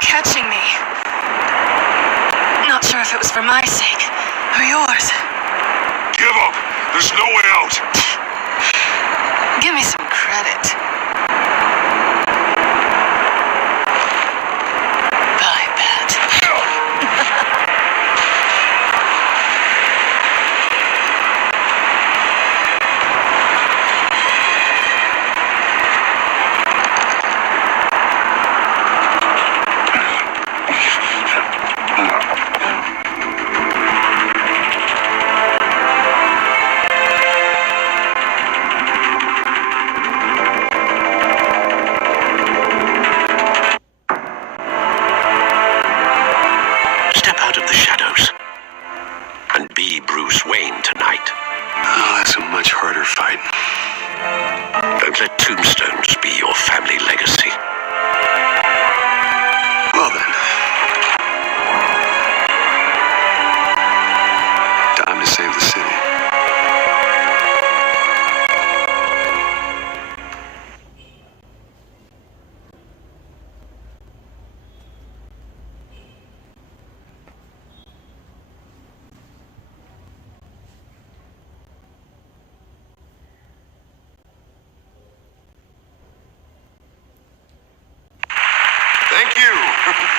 catching me. Not sure if it was for my sake or yours. Give up! There's no way out! Give me some credit. Bye, Pat.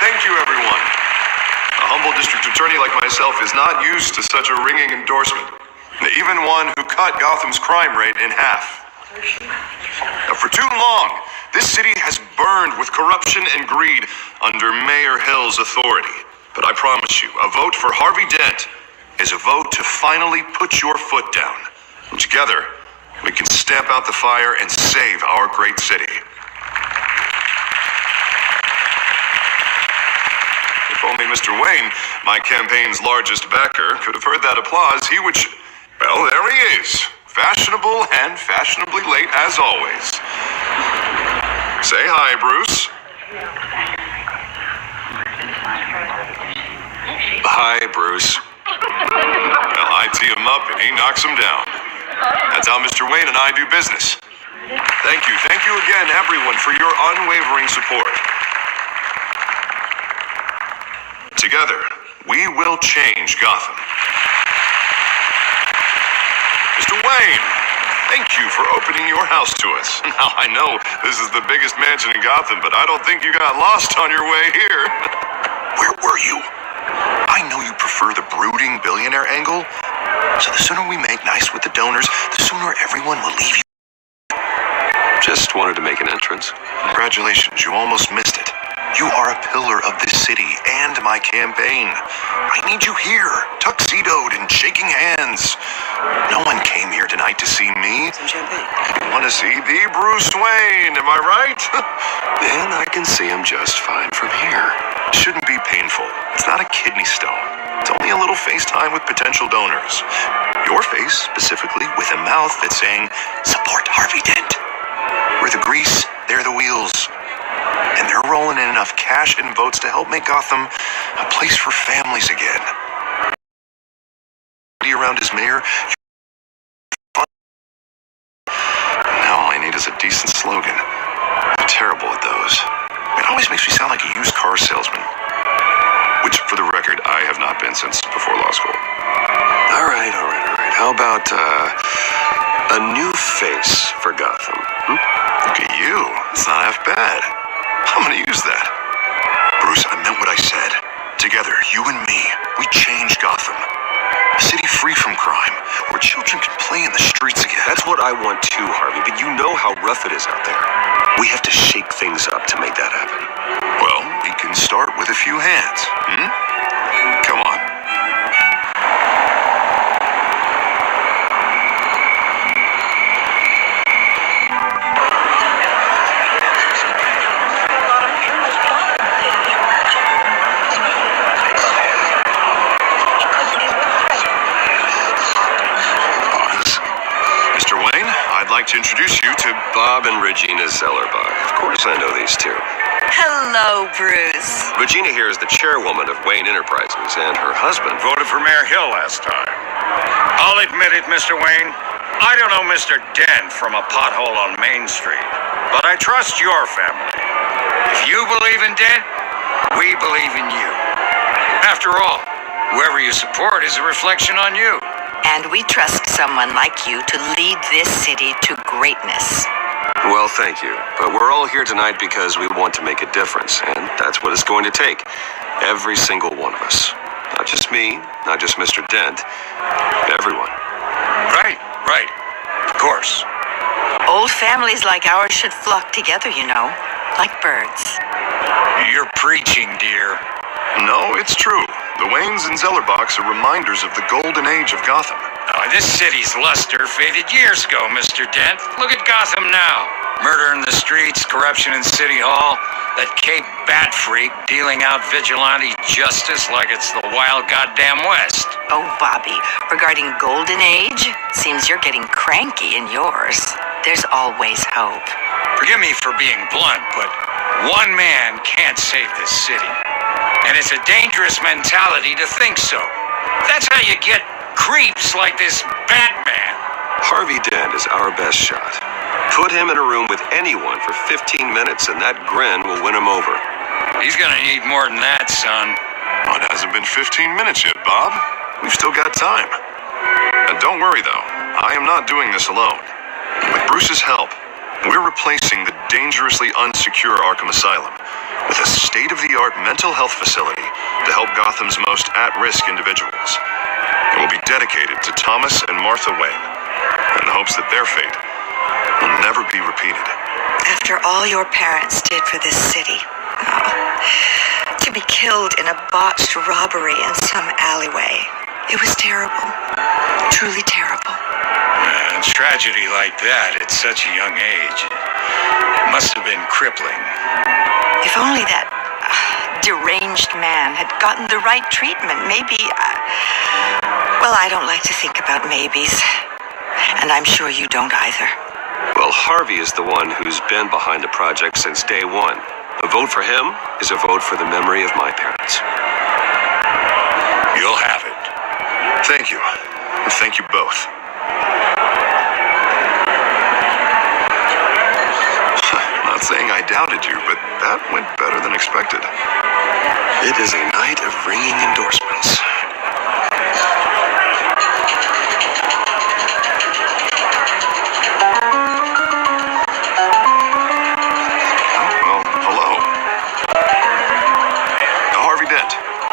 Thank you, everyone. A humble district attorney like myself is not used to such a ringing endorsement. Even one who cut Gotham's crime rate in half. Now, for too long, this city has burned with corruption and greed under Mayor Hill's authority. But I promise you, a vote for Harvey Dent is a vote to finally put your foot down. And together, we can stamp out the fire and save our great city. If only Mr. Wayne, my campaign's largest backer, could have heard that applause, he would... Well, there he is. Fashionable and fashionably late as always. Say hi, Bruce. Hi, Bruce. Well, I tee him up and he knocks him down. That's how Mr. Wayne and I do business. Thank you again, everyone, for your unwavering support. Together, we will change Gotham. Mr. Wayne, thank you for opening your house to us. Now, I know this is the biggest mansion in Gotham, but I don't think you got lost on your way here. Where were you? I know you prefer the brooding billionaire angle, so the sooner we make nice with the donors, the sooner everyone will leave you. Just wanted to make an entrance. Congratulations, you almost missed it. You are a pillar of this city and my campaign. I need you here, tuxedoed and shaking hands. No one came here tonight to see me. Some champagne. You want to see the Bruce Wayne, am I right? And I can see him just fine from here. It shouldn't be painful. It's not a kidney stone. It's only a little FaceTime with potential donors. Your face, specifically, with a mouth that's saying, support Harvey Dent. We're the grease, they're the wheels. And they're rolling in enough cash and votes to help make Gotham a place for families again. Around his mayor. Now all I need is a decent slogan. I'm terrible at those. It always makes me sound like a used car salesman. Which, for the record, I have not been since before law school. All right. How about a new face for Gotham? Look at you. It's not half bad. I'm gonna use that. Bruce, I meant what I said. Together, you and me, we change Gotham. A city free from crime, where children can play in the streets again. That's what I want too, Harvey, but you know how rough it is out there. We have to shake things up to make that happen. Well, we can start with a few hands, Come on. To introduce you to Bob and Regina Zellerbach. Of course I know these two. Hello, Bruce. Regina here is the chairwoman of Wayne Enterprises, and her husband voted for Mayor Hill last time. I'll admit it, Mr. Wayne. I don't know Mr. Dent from a pothole on Main Street, but I trust your family. If you believe in Dent, We believe in you. After all, whoever you support is a reflection on you. And we trust someone like you to lead this city to greatness. Well, thank you. But we're all here tonight because we want to make a difference, and that's what it's going to take. Every single one of us. Not just me, not just Mr. Dent. Everyone. Right. Of course. Old families like ours should flock together, you know, like birds. You're preaching, dear. No, it's true. The Waynes and Zellerbachs are reminders of the golden age of Gotham. This city's luster faded years ago, Mr. Dent. Look at Gotham now. Murder in the streets, corruption in City Hall, that Cape Bat freak dealing out vigilante justice like it's the wild goddamn West. Oh, Bobby, regarding Golden Age, seems you're getting cranky in yours. There's always hope. Forgive me for being blunt, but one man can't save this city. And it's a dangerous mentality to think so. That's how you get creeps like this Batman. Harvey Dent is our best shot. Put him in a room with anyone for 15 minutes and that grin will win him over. He's gonna need more than that, son. Well, it hasn't been 15 minutes yet, Bob. We've still got time. And don't worry, though. I am not doing this alone. With Bruce's help, we're replacing the dangerously unsecure Arkham Asylum with a state-of-the-art mental health facility to help Gotham's most at-risk individuals. It will be dedicated to Thomas and Martha Wayne, in the hopes that their fate will never be repeated. After all your parents did for this city, to be killed in a botched robbery in some alleyway, it was terrible. Truly terrible. Tragedy like that at such a young age must have been crippling. If only that deranged man had gotten the right treatment, maybe... well, I don't like to think about maybes. And I'm sure you don't either. Well, Harvey is the one who's been behind the project since day one. A vote for him is a vote for the memory of my parents. You'll have it. Thank you. And thank you both. Not saying I doubted you, but that went better than expected. It is a night of ringing endorsements.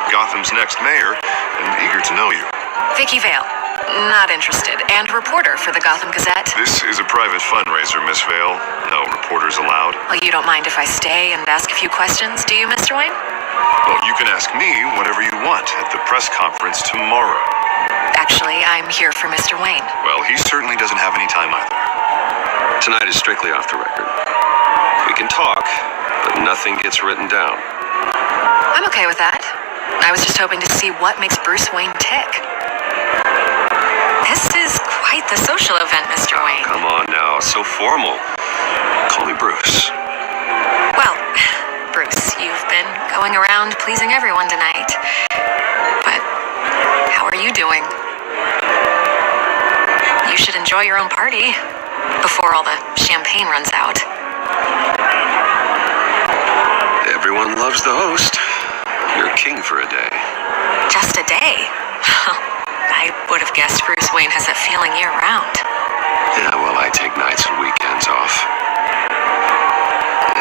Gotham's next mayor, and eager to know you. Vicky Vale, not interested, and reporter for the Gotham Gazette. This is a private fundraiser, Miss Vale. No reporters allowed. Well, you don't mind if I stay and ask a few questions, do you, Mr. Wayne? Well, you can ask me whatever you want at the press conference tomorrow. Actually, I'm here for Mr. Wayne. Well, he certainly doesn't have any time either. Tonight is strictly off the record. We can talk, but nothing gets written down. I'm okay with that. I was just hoping to see what makes Bruce Wayne tick. This is quite the social event, Mr. Wayne. Come on now, so formal. Call me Bruce. Well, Bruce, you've been going around pleasing everyone tonight. But how are you doing? You should enjoy your own party before all the champagne runs out. Everyone loves the host. You're king for a day. Just a day? I would have guessed Bruce Wayne has that feeling year-round. Yeah, well, I take nights and weekends off.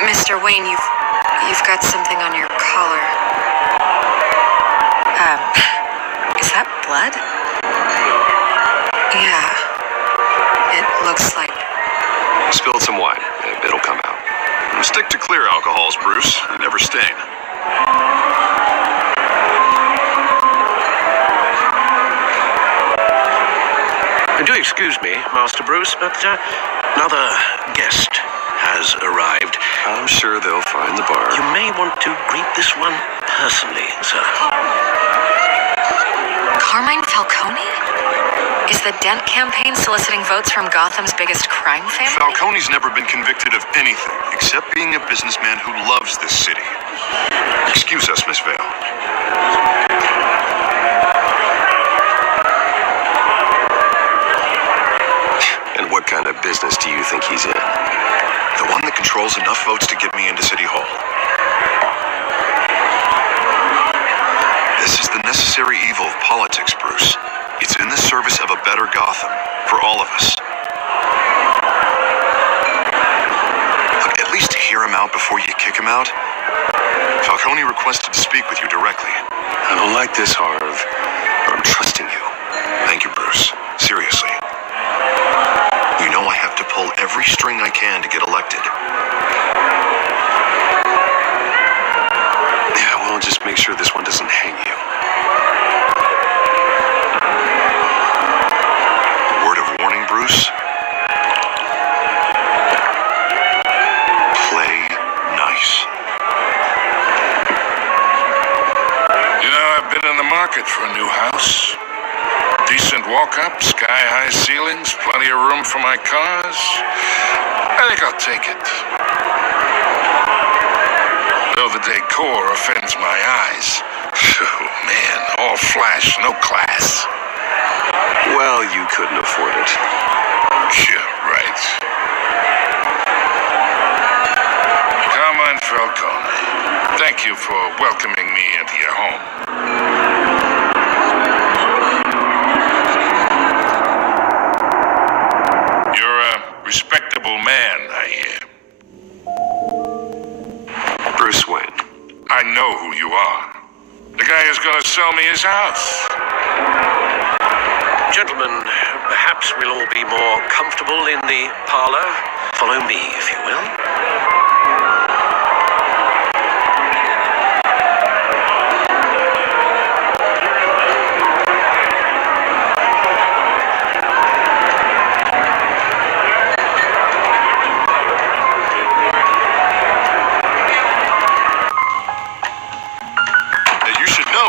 Mr. Wayne, you've got something on your collar. Is that blood? Yeah. It looks like... Spilled some wine. It'll come out. Stick to clear alcohols, Bruce. They never stain. Do excuse me, Master Bruce, but another guest has arrived. I'm sure they'll find the bar. You may want to greet this one personally, sir. Carmine Falcone? Is the Dent campaign soliciting votes from Gotham's biggest crime family? Falcone's never been convicted of anything except being a businessman who loves this city. Excuse us, Miss Vale. And what kind of business do you think he's in? The one that controls enough votes to get me into City Hall. necessary evil of politics, Bruce. It's in the service of a better Gotham, for all of us. Look, at least hear him out before you kick him out. Falcone requested to speak with you directly. I don't like this, Harv, but I'm trusting you. Thank you, Bruce. Seriously. You know I have to pull every string I can to get elected. Yeah, well, just make sure this one doesn't hang you. A word of warning, Bruce. Play nice. You know, I've been in the market for a new house. Decent walk-up, sky-high ceilings, plenty of room for my cars. I think I'll take it. Though the decor offends my eyes. Oh, man, all flash, no class. Well, you couldn't afford it. Yeah, right. Carmine Falcone, thank you for welcoming me into your home. You're a respectable man, I hear. Bruce Wayne. I know who you are. The guy who's gonna sell me his house. Gentlemen, perhaps we'll all be more comfortable in the parlor. Follow me, if you will.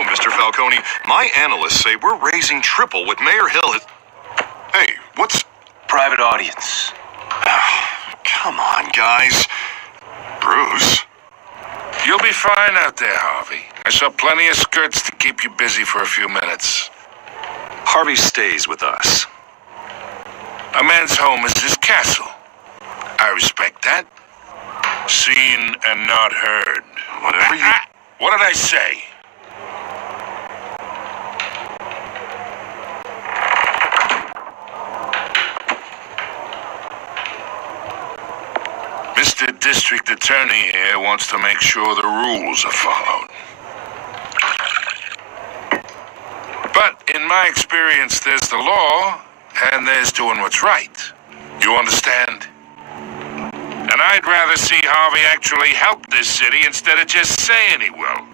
Mr. Falcone, my analysts say we're raising triple what Mayor Hill has... Hey, what's... Private audience. Come on, guys. Bruce? You'll be fine out there, Harvey. I saw plenty of skirts to keep you busy for a few minutes. Harvey stays with us. A man's home is his castle. I respect that. Seen and not heard. Whatever you... What did I say? Mr. District Attorney here wants to make sure the rules are followed. But in my experience, there's the law, and there's doing what's right. You understand? And I'd rather see Harvey actually help this city instead of just saying he will.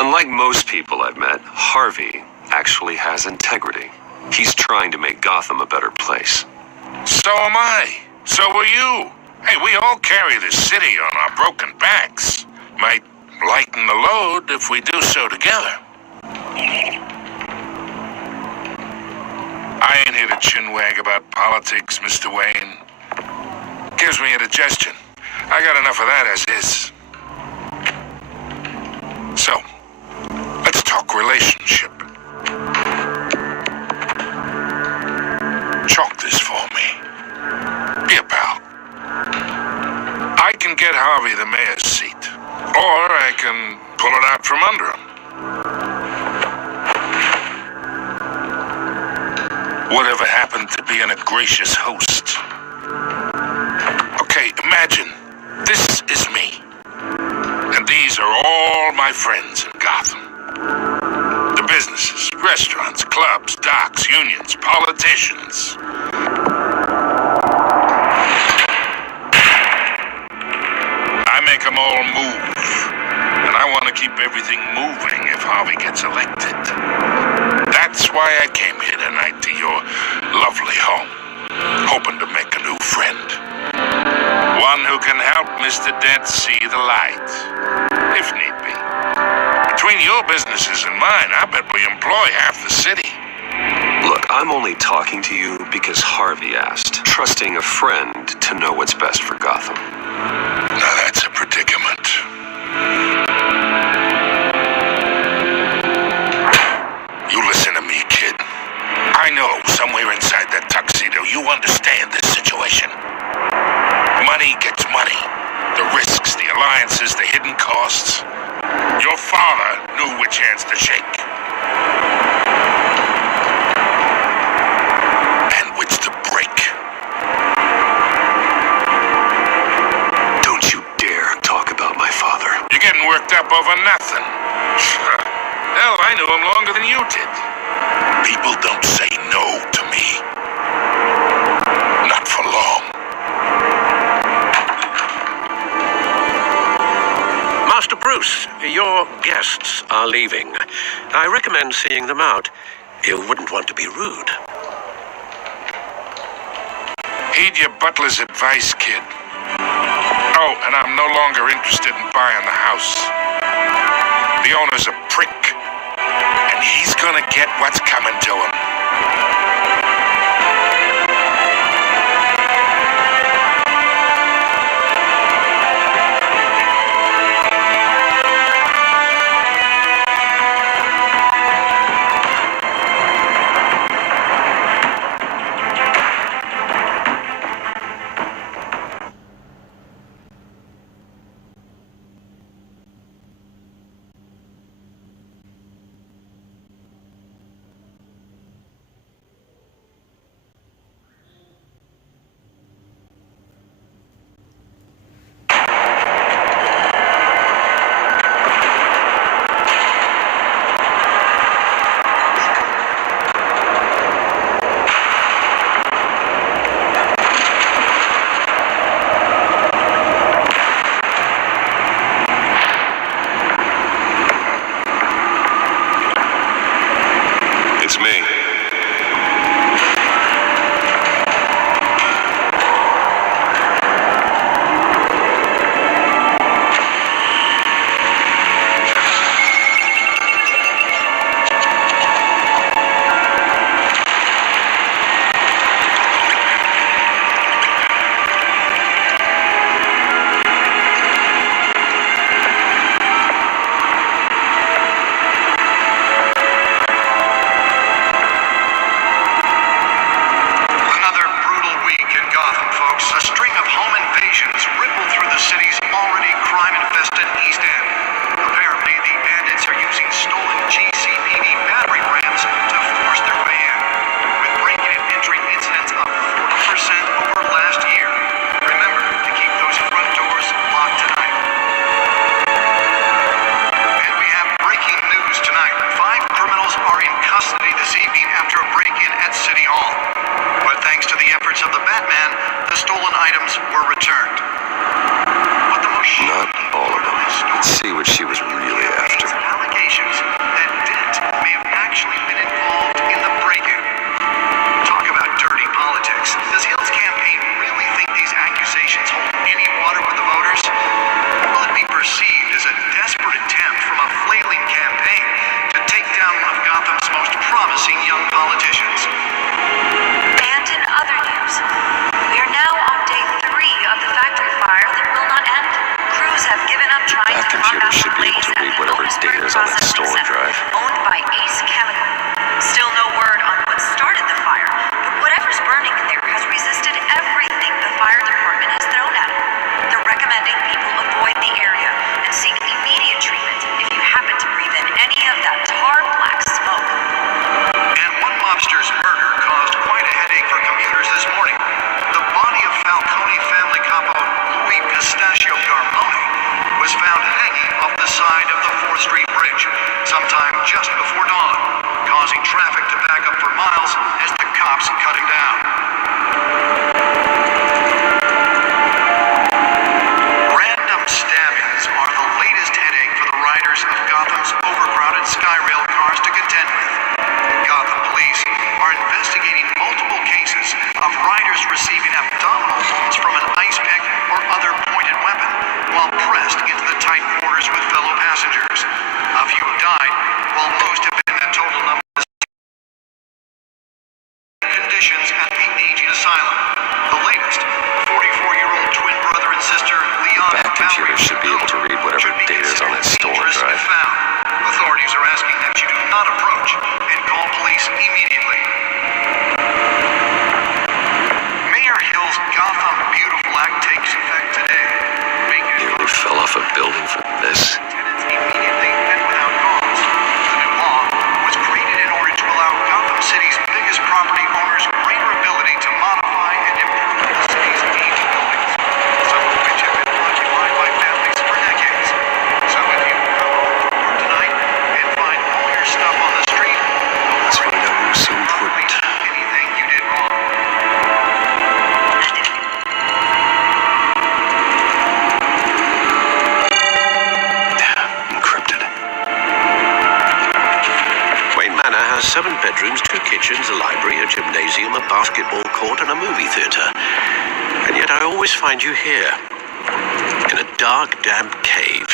Unlike most people I've met, Harvey actually has integrity. He's trying to make Gotham a better place. So am I. So are you. Hey, we all carry this city on our broken backs. Might lighten the load if we do so together. I ain't here to chinwag about politics, Mr. Wayne. Gives me indigestion. I got enough of that as is. So, let's talk relationship. Chalk this for me. Be a pal. I can get Harvey the mayor's seat, or I can pull it out from under him. Whatever happened to being a gracious host? Okay, imagine this is me, and these are all my friends in Gotham. The businesses, restaurants, clubs, docks, unions, politicians. I make them all move, and I want to keep everything moving if Harvey gets elected. That's why I came here tonight to your lovely home, hoping to make a new friend. One who can help Mr. Dent see the light, if need be. Between your businesses and mine, I bet we employ half the city. Look, I'm only talking to you because Harvey asked, trusting a friend to know what's best for Gotham. Now that's a predicament. You listen to me, kid. I know somewhere inside that tuxedo you understand this situation. Money gets money. The risks, the alliances, the hidden costs. Your father knew which hands to shake. along longer than you did. People don't say no to me. Not for long. Master Bruce, your guests are leaving. I recommend seeing them out. You wouldn't want to be rude. Heed your butler's advice, kid. Oh, and I'm no longer interested in buying the house. The owner's a prick, and he's gonna get what's coming to him. It's me. Stuff on manor has 7 bedrooms, 2 kitchens, a library, a gymnasium, a basketball court, and a movie theater. And yet I always find you here, in a dark, damp cave,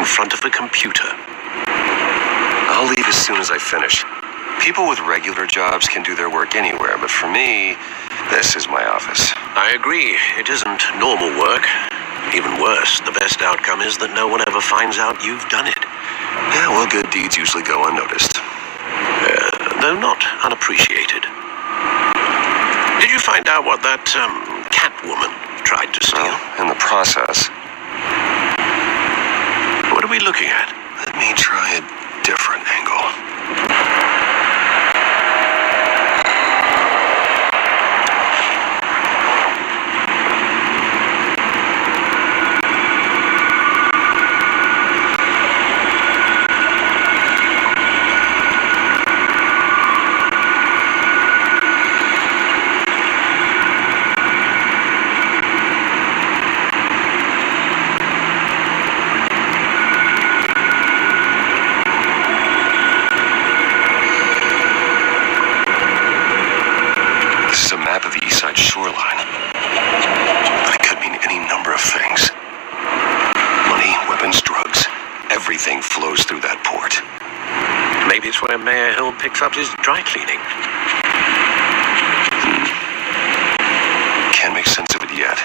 in front of the computer. I'll leave as soon as I finish. People with regular jobs can do their work anywhere, but for me, this is my office. I agree. It isn't normal work. Even worse, the best outcome is that no one ever finds out you've done it. Yeah, well, good deeds usually go unnoticed. Though not unappreciated. Did you find out what that, cat woman tried to steal? Well, in the process. What are we looking at? Let me try a different angle. Shoreline. But it could mean any number of things. Money, weapons, drugs, everything flows through that port. Maybe it's where Mayor Hill picks up his dry cleaning. Can't make sense of it yet.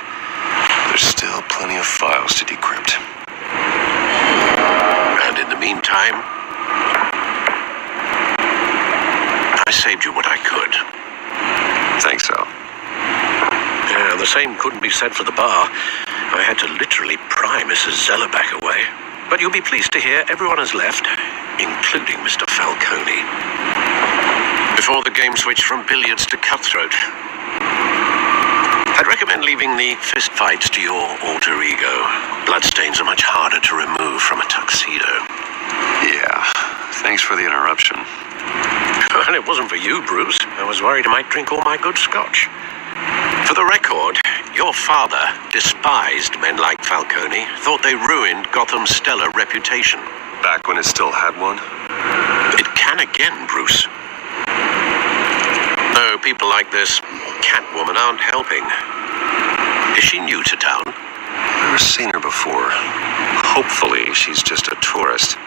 There's still plenty of files to decrypt. And in the meantime, I saved you what I could. Thanks, Al. Yeah, the same couldn't be said for the bar. I had to literally pry Mrs. Zellerback away. But you'll be pleased to hear everyone has left, including Mr. Falcone. Before the game switched from billiards to cutthroat. I'd recommend leaving the fistfights to your alter ego. Bloodstains are much harder to remove from a tuxedo. Yeah, thanks for the interruption. Well, it wasn't for you, Bruce. I was worried I might drink all my good scotch. For the record, your father despised men like Falcone, thought they ruined Gotham's stellar reputation. Back when it still had one? It can again, Bruce. No, people like this Catwoman aren't helping. Is she new to town? Never seen her before. Hopefully, she's just a tourist.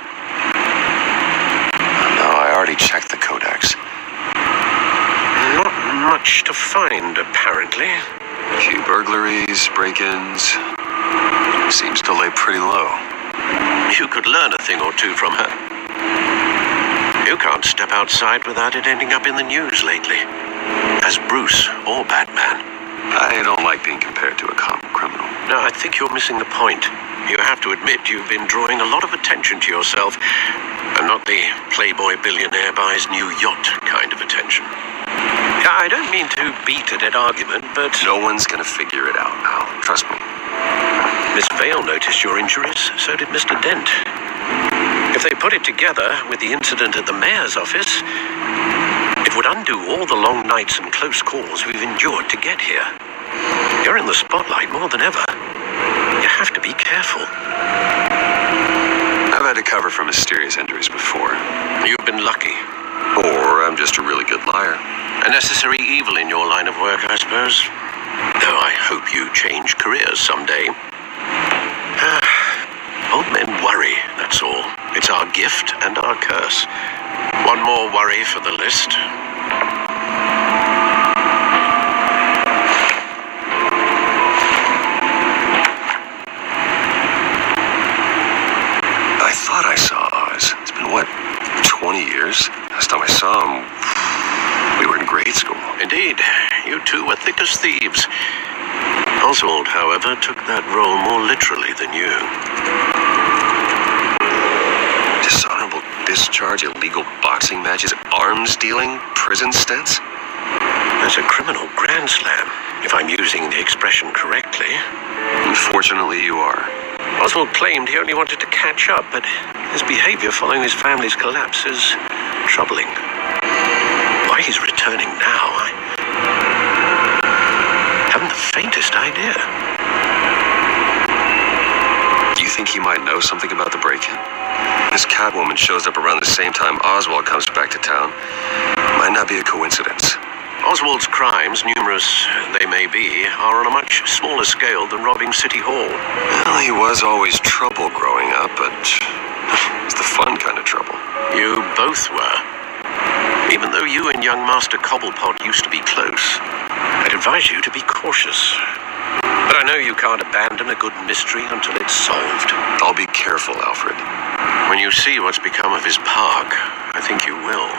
No, I already checked the codex. Not much to find, apparently. A few burglaries, break-ins. Seems to lay pretty low. You could learn a thing or two from her. You can't step outside without it ending up in the news lately. As Bruce or Batman. I don't like being compared to a common criminal. No, I think you're missing the point. You have to admit you've been drawing a lot of attention to yourself, and not the playboy billionaire buys new yacht kind of attention. I don't mean to beat a dead argument, but... No one's gonna figure it out, Al. Trust me. Miss Vale noticed your injuries, so did Mr. Dent. If they put it together with the incident at the mayor's office, it would undo all the long nights and close calls we've endured to get here. You're in the spotlight more than ever. You have to be careful. I've had to cover for mysterious injuries before. You've been lucky. Or I'm just a really good liar. A necessary evil in your line of work, I suppose. Though I hope you change careers someday. Old men worry, that's all. It's our gift and our curse. One more worry for the list. I thought I saw Oz. It's been, what, 20 years? Last time I saw him, we were in grade school. Indeed, you two were thick as thieves. Oswald, however, took that role more literally than you. Dishonorable discharge, illegal boxing matches, arms dealing, prison stints? That's a criminal grand slam, if I'm using the expression correctly. Unfortunately, you are. Oswald claimed he only wanted to catch up, but his behavior following his family's collapse is troubling. Why he's returning now, I haven't the faintest idea. Do you think he might know something about the break-in? This Catwoman shows up around the same time Oswald comes back to town. Might not be a coincidence. Oswald's crimes, numerous they may be, are on a much smaller scale than robbing City Hall. Well, he was always trouble growing up, but it's the fun kind of trouble. You both were. Even though you and young Master Cobblepot used to be close, I'd advise you to be cautious. But I know you can't abandon a good mystery until it's solved. I'll be careful, Alfred. When you see what's become of his park, I think you will.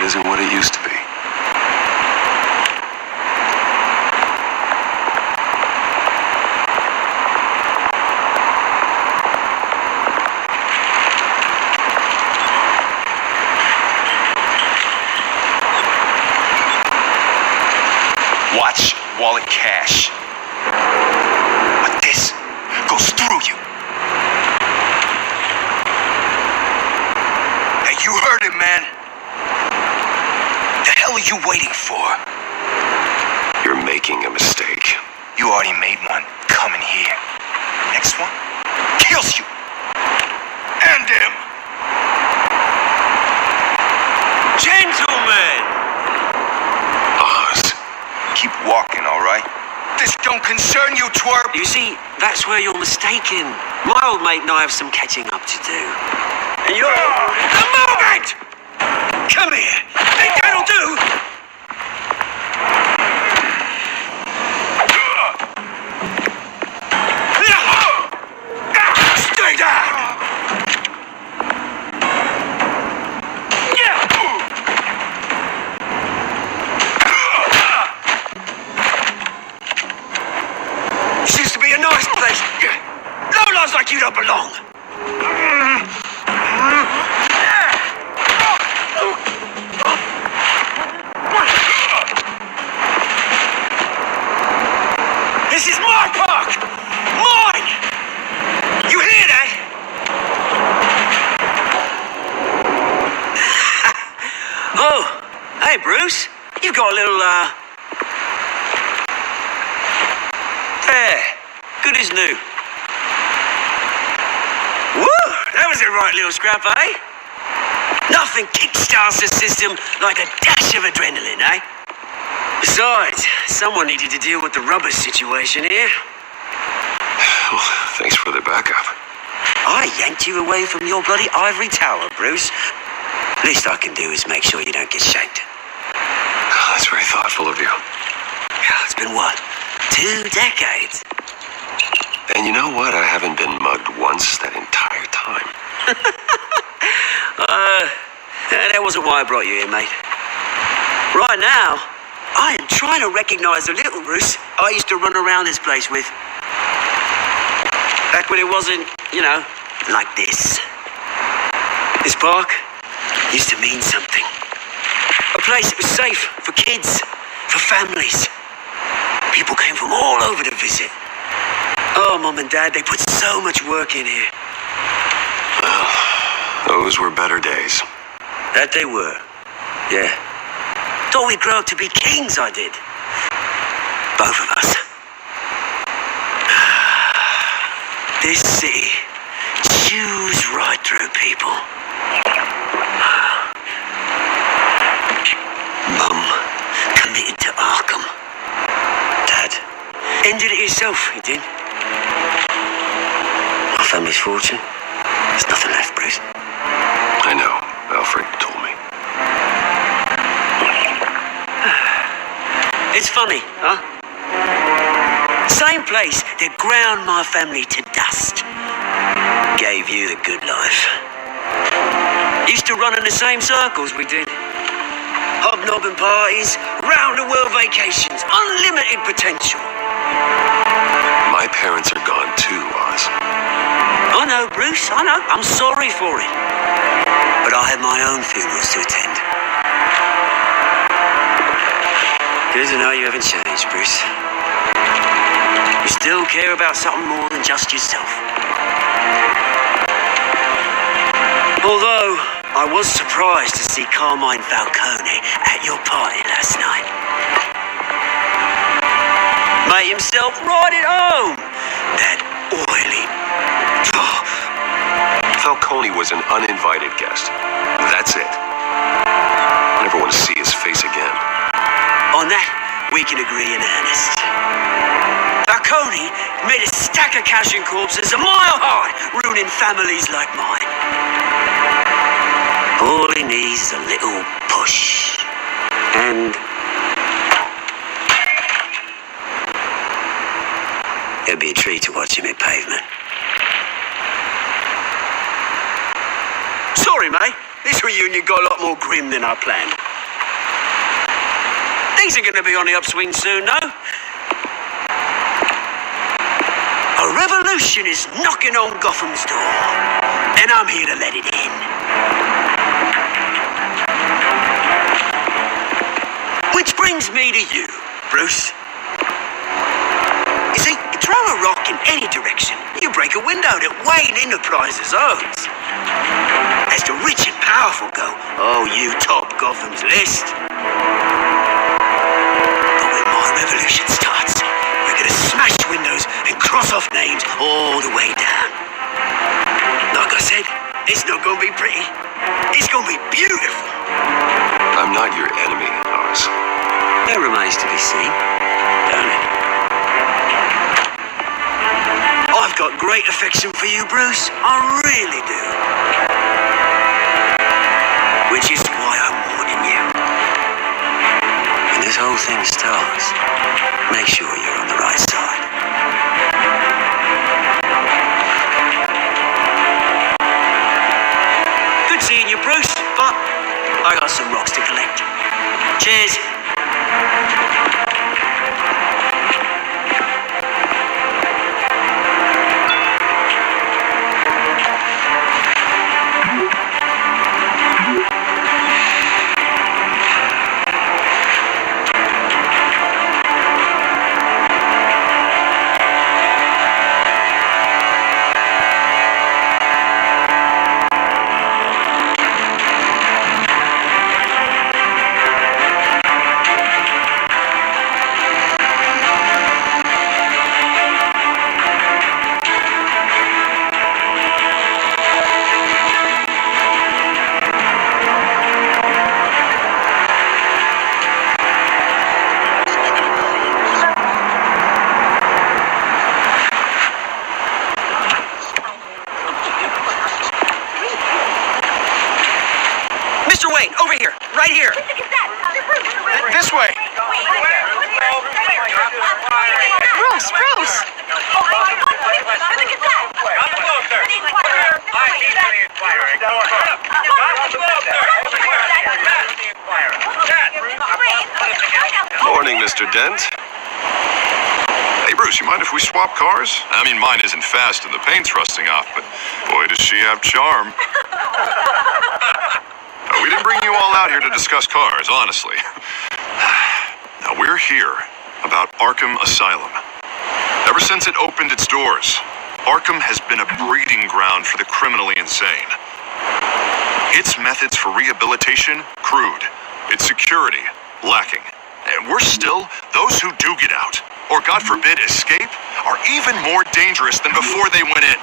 Isn't what it used to be. Watch wallet cash. But this goes through you. Hey, you heard it, man. The hell are you waiting for? You're making a mistake. You already made one coming here. Next one kills you. And him. Gentlemen! Oz. Keep walking, all right? This don't concern you, twerp. You see, that's where you're mistaken. My old mate and I have some catching up to do. And you're... A moment! Come here. Think that'll do? Stay down! Seems to be a nice place. Lowlifes like you don't belong. You've got a little, there. Good as new. Woo! That was a right little scrap, eh? Nothing kickstarts the system like a dash of adrenaline, eh? Besides, someone needed to deal with the rubber situation here. Well, thanks for the backup. I yanked you away from your bloody ivory tower, Bruce. Least I can do is make sure you don't get shanked. That's very thoughtful of you. Yeah, it's been what? 2 decades? And you know what? I haven't been mugged once that entire time. That wasn't why I brought you here, mate. Right now, I am trying to recognize the little Bruce I used to run around this place with. Back when it wasn't, you know, like this. This park used to mean something. A place that was safe for kids, for families. People came from all over to visit. Oh, Mum and Dad, they put so much work in here. Well, those were better days. That they were. Yeah. Thought we'd grow up to be kings, I did. Both of us. This city chews right through people. Mum committed to Arkham. Dad ended it himself, he did. Our family's fortune. There's nothing left, Bruce. I know. Alfred told me. It's funny, huh? Same place that ground my family to dust. Gave you the good life. Used to run in the same circles we did. Hobnobbing parties, round-the-world vacations, unlimited potential. My parents are gone too, Oz. I know, Bruce, I know. I'm sorry for it. But I had my own funerals to attend. Good to know you haven't changed, Bruce. You still care about something more than just yourself. Although, I was surprised to see Carmine Falcone at your party last night. Made himself right at home. That oily... Oh. Falcone was an uninvited guest. That's it. I never want to see his face again. On that, we can agree in earnest. Falcone made a stack of cash and corpses a mile high, ruining families like mine. All he needs is a little push. And... it'd be a treat to watch him hit pavement. Sorry, mate. This reunion got a lot more grim than I planned. Things are going to be on the upswing soon, no? A revolution is knocking on Gotham's door, and I'm here to let it in. Which brings me to you, Bruce. You see, you throw a rock in any direction, you break a window that Wayne Enterprises owns. As the rich and powerful go, oh, you top Gotham's list. But when my revolution starts, we're gonna smash windows and cross off names all the way down. Like I said, it's not gonna be pretty. It's gonna be beautiful. I'm not your enemy, Oz. That remains to be seen, don't it? I've got great affection for you, Bruce. I really do. Which is why I'm warning you. When this whole thing starts, make sure you're on the right side. Good seeing you, Bruce, but I got some rocks to collect. Cheers. Mr. Dent. Hey, Bruce, you mind if we swap cars? I mean, mine isn't fast and the paint's rusting off, but boy, does she have charm. We didn't bring you all out here to discuss cars, honestly. Now, we're here about Arkham Asylum. Ever since it opened its doors, Arkham has been a breeding ground for the criminally insane. Its methods for rehabilitation, crude. Its security, lacking. And worse still, those who do get out, or God forbid escape, are even more dangerous than before they went in.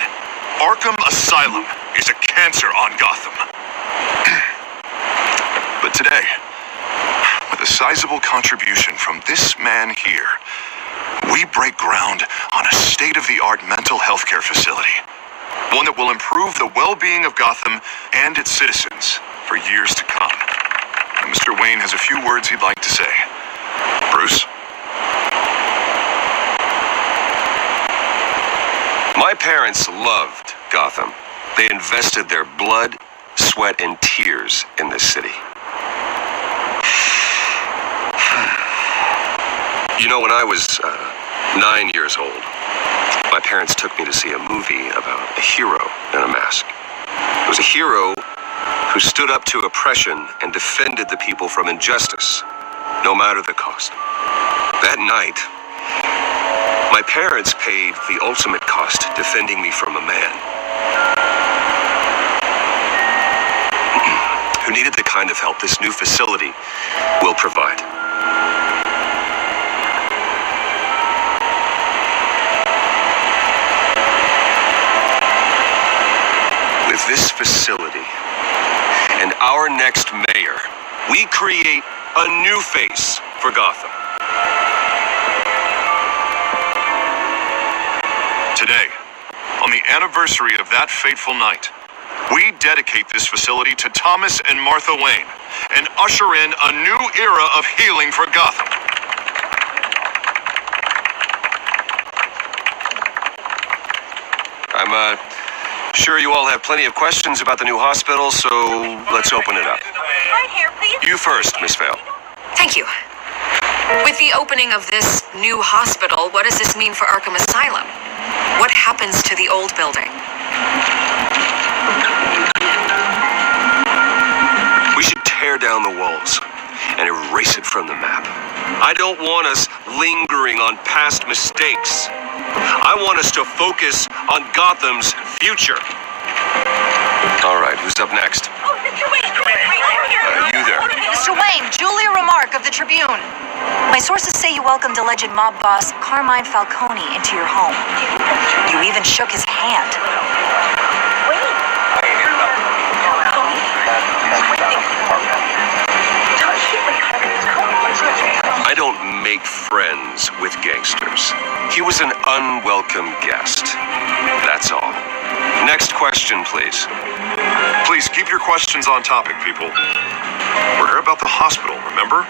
Arkham Asylum is a cancer on Gotham. But today, with a sizable contribution from this man here, we break ground on a state-of-the-art mental health care facility. One that will improve the well-being of Gotham and its citizens for years to come. And Mr. Wayne has a few words he'd like to say. Bruce? My parents loved Gotham. They invested their blood, sweat, and tears in this city. You know, when I was 9 years old, my parents took me to see a movie about a hero in a mask. It was a hero who stood up to oppression and defended the people from injustice, no matter the cost. That night, my parents paid the ultimate cost defending me from a man who needed the kind of help this new facility will provide. With this facility and our next mayor, we create a new face for Gotham. Today, on the anniversary of that fateful night, we dedicate this facility to Thomas and Martha Wayne and usher in a new era of healing for Gotham. I'm sure you all have plenty of questions about the new hospital, so let's open it up. Right here, please. You first, Miss Vale. Thank you. With the opening of this new hospital, what does this mean for Arkham Asylum? What happens to the old building? We should tear down the walls and erase it from the map. I don't want us lingering on past mistakes. I want us to focus on Gotham's future. All right, who's up next? Oh, Mr. Wayne. You there. Mr. Wayne, Julia Remark of the Tribune. My sources say you welcomed alleged mob boss Carmine Falcone into your home. You even shook his hand. I don't make friends with gangsters. He was an unwelcome guest. That's all. Next question, please. Please keep your questions on topic, people. We're here about the hospital, remember?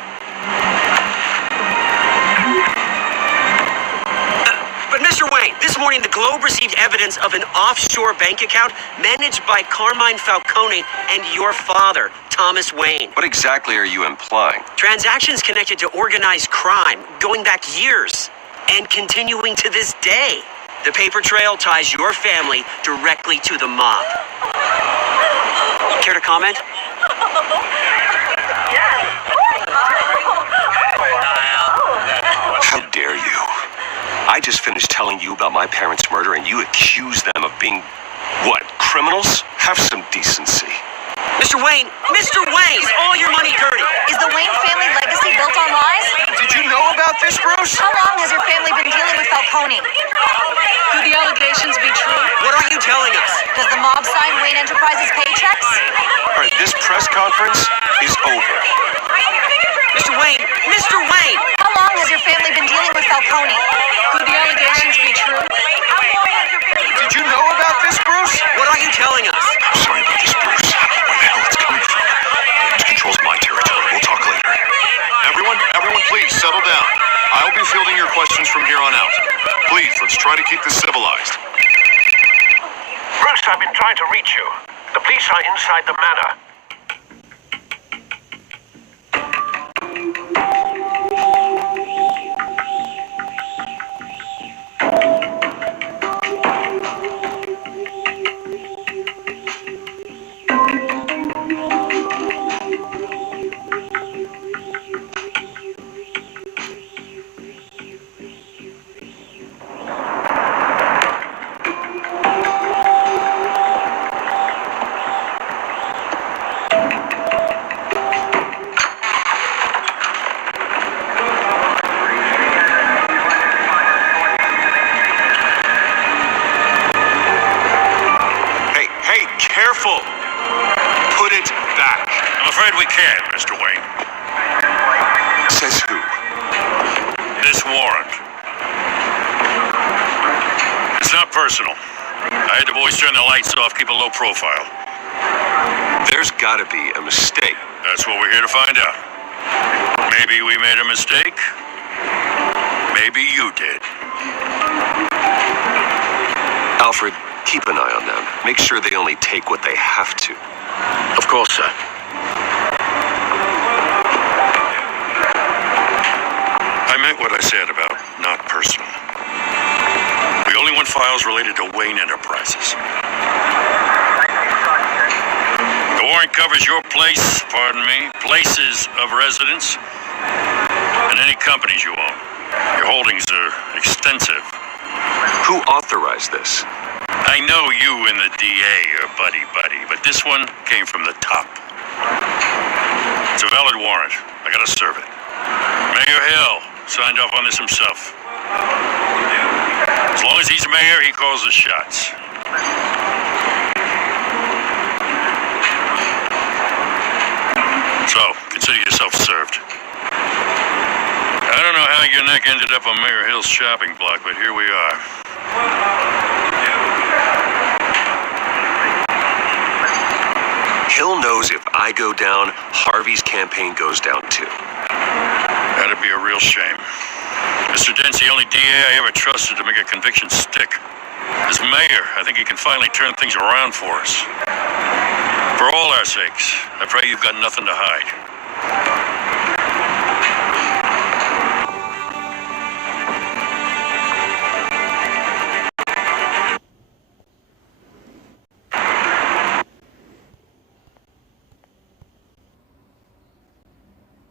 But Mr. Wayne, this morning the Globe received evidence of an offshore bank account managed by Carmine Falcone and your father, Thomas Wayne. What exactly are you implying? Transactions connected to organized crime going back years and continuing to this day. The paper trail ties your family directly to the mob. Care to comment? How dare you? I just finished telling you about my parents' murder and you accuse them of being, what, criminals? Have some decency. Mr. Wayne, is all your money dirty? Is the Wayne family legacy built on lies? Did you know about this, Bruce? How long has your family been dealing with Falcone? Could the allegations be true? What are you telling us? Does the mob sign Wayne Enterprises paychecks? All right, this press conference is over. Mr. Wayne! How long has your family been dealing with Falcone? Could the allegations be true? Did you know about this, Bruce? What are you telling us? I'm sorry about this, Bruce. I don't know where the hell it's coming from. It controls my territory. We'll talk later. Everyone, please settle down. I'll be fielding your questions from here on out. Please, let's try to keep this civilized. Bruce, I've been trying to reach you. The police are inside the manor. this warrant. It's not personal. I had the boys turn the lights off, keep a low profile. There's gotta be a mistake. That's what we're here to find out. Maybe we made a mistake. Maybe you did. Alfred, keep an eye on them. Make sure they only take what they have to. Of course, sir. I meant what I said about not personal. We only want files related to Wayne Enterprises. The warrant covers your place, places of residence, and any companies you own. Your holdings are extensive. Who authorized this? I know you and the DA are buddy-buddy, but this one came from the top. It's a valid warrant. I gotta serve it. Mayor Hill signed off on this himself. As long as he's mayor, he calls the shots. So, consider yourself served. I don't know how your neck ended up on Mayor Hill's shopping block, but here we are. Hill knows if I go down, Harvey's campaign goes down too. That'd be a real shame. Mr. Dent's the only DA I ever trusted to make a conviction stick. As mayor, I think he can finally turn things around for us. For all our sakes, I pray you've got nothing to hide.